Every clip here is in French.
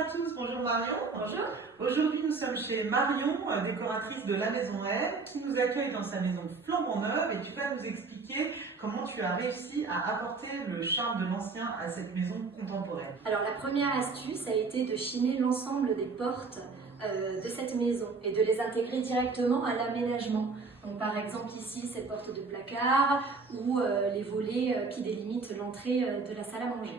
à tous, bonjour Marion. Bonjour. Aujourd'hui nous sommes chez Marion, décoratrice de la Maison L, qui nous accueille dans sa maison flambant neuve et tu vas nous expliquer comment tu as réussi à apporter le charme de l'ancien à cette maison contemporaine. Alors la première astuce a été de chiner l'ensemble des portes de cette maison et de les intégrer directement à l'aménagement. Donc par exemple ici cette porte de placard ou les volets qui délimitent l'entrée de la salle à manger.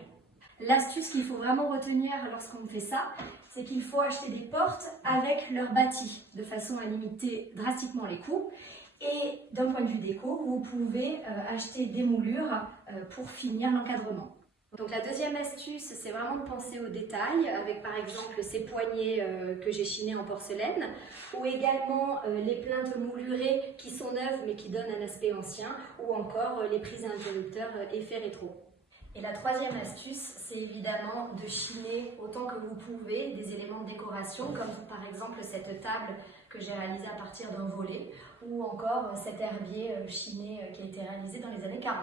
L'astuce qu'il faut vraiment retenir lorsqu'on fait ça, c'est qu'il faut acheter des portes avec leur bâti, de façon à limiter drastiquement les coûts. Et d'un point de vue déco, vous pouvez acheter des moulures pour finir l'encadrement. Donc la deuxième astuce, c'est vraiment de penser aux détails, avec par exemple ces poignées que j'ai chinées en porcelaine, ou également les plinthes moulurées qui sont neuves mais qui donnent un aspect ancien, ou encore les prises à interrupteurs effet rétro. Et la troisième astuce, c'est évidemment de chiner autant que vous pouvez des éléments de décoration, comme par exemple cette table que j'ai réalisée à partir d'un volet, ou encore cet herbier chiné qui a été réalisé dans les années 40.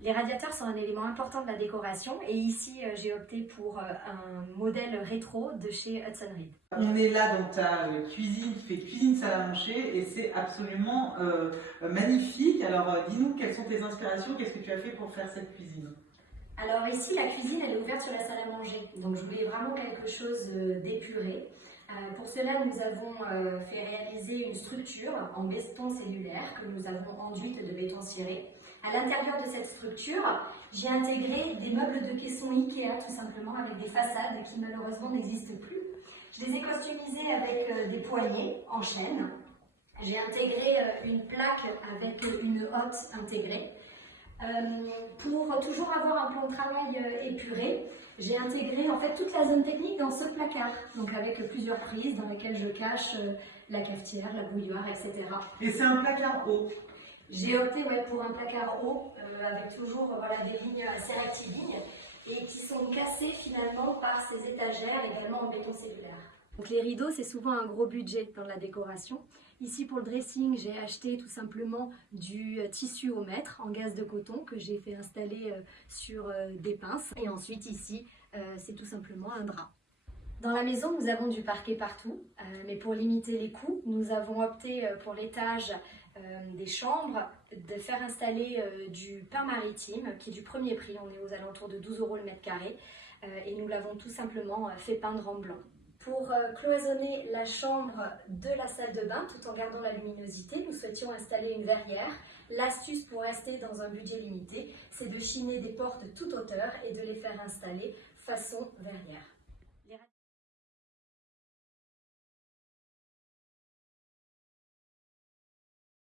Les radiateurs sont un élément important de la décoration et ici j'ai opté pour un modèle rétro de chez Hudson Reed. On est là dans ta cuisine qui fait cuisine salle à manger et c'est absolument magnifique. Alors dis-nous quelles sont tes inspirations, qu'est-ce que tu as fait pour faire cette cuisine? Alors ici, la cuisine, elle est ouverte sur la salle à manger, donc je voulais vraiment quelque chose d'épuré. Pour cela, nous avons fait réaliser une structure en béton cellulaire que nous avons enduite de béton ciré. À l'intérieur de cette structure, j'ai intégré des meubles de caisson Ikea, tout simplement, avec des façades qui malheureusement n'existent plus. Je les ai customisés avec des poignées en chêne. J'ai intégré une plaque avec une hotte intégrée. Pour toujours avoir un plan de travail épuré, j'ai intégré en fait toute la zone technique dans ce placard, donc avec plusieurs prises dans lesquelles je cache la cafetière, la bouilloire, etc. Et c'est un placard haut. J'ai opté pour un placard haut avec toujours des lignes assez rectilignes et qui sont cassées finalement par ces étagères également en béton cellulaire. Donc les rideaux, c'est souvent un gros budget dans la décoration. Ici pour le dressing, j'ai acheté tout simplement du tissu au mètre en gaze de coton que j'ai fait installer sur des pinces. Et ensuite ici, c'est tout simplement un drap. Dans la maison, nous avons du parquet partout, mais pour limiter les coûts, nous avons opté pour l'étage des chambres de faire installer du pain maritime qui est du premier prix. On est aux alentours de 12 € le mètre carré et nous l'avons tout simplement fait peindre en blanc. Pour cloisonner la chambre de la salle de bain tout en gardant la luminosité, nous souhaitions installer une verrière. L'astuce pour rester dans un budget limité, c'est de chiner des portes toute hauteur et de les faire installer façon verrière.